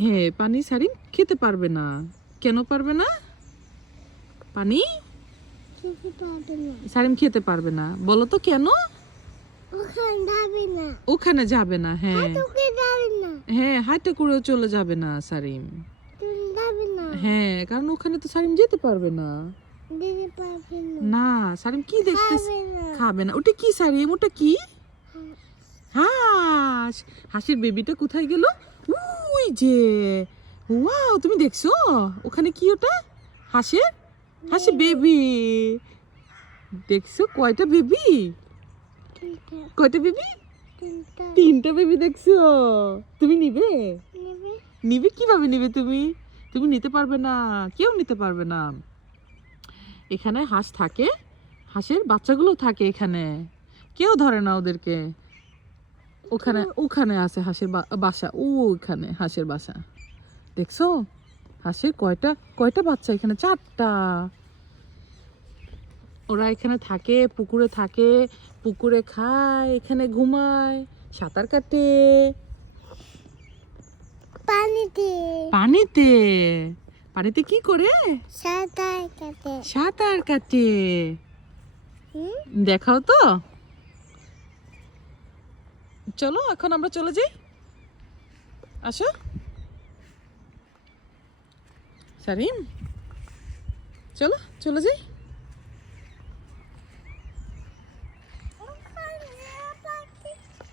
হ্যাঁ, পানি সারিম খেতে পারবে না। কেন পারবে না? পানি সারিম খেতে পারবে না, বলো তো কেন? ওখানে যাবে না। হ্যাঁ হ্যাঁ, হাঁটা করেও চলে যাবে না সারিম। হ্যাঁ, কারণ ওখানে তো সারিম যেতে পারবে না। না, সারিম কি দেখতেছে? খাবে না। ওটা কি সারিম? ওটা কি? হাঁস। হাঁসের বেবিটা কোথায় গেল? ওই যে, ওয়াও, তুমি দেখছো ওখানে কি? ওটা হাঁসের হাঁসের বেবি। দেখছো কয়টা বেবি? কয়টা বেবি? তিনটা বেবি দেখছো? তুমি নিবে? নিবে কিভাবে নিবে তুমি? তুমি নিতে পারবে না, কেউ নিতে পারবে না। এখানে হাঁস থাকে, হাঁসের বাচ্চাগুলো থাকে এখানে, কেউ ধরে না ওদেরকে। ওখানে ওখানে আছে হাঁসের বাসা, ওখানে হাঁসের বাসা। দেখছো হাঁসের কয়টা কয়টা বাচ্চা? এখানে 4টা। ওরা এখানে থাকে, পুকুরে থাকে, পুকুরে খায়, এখানে ঘুমায়, সাঁতার কাটে। পানিতে পানিতে কি করে? সাঁতার কাটে। দেখাও তো। চলো এখন আমরা চলে যাই, আসো সারিম, চলো চলে যাই।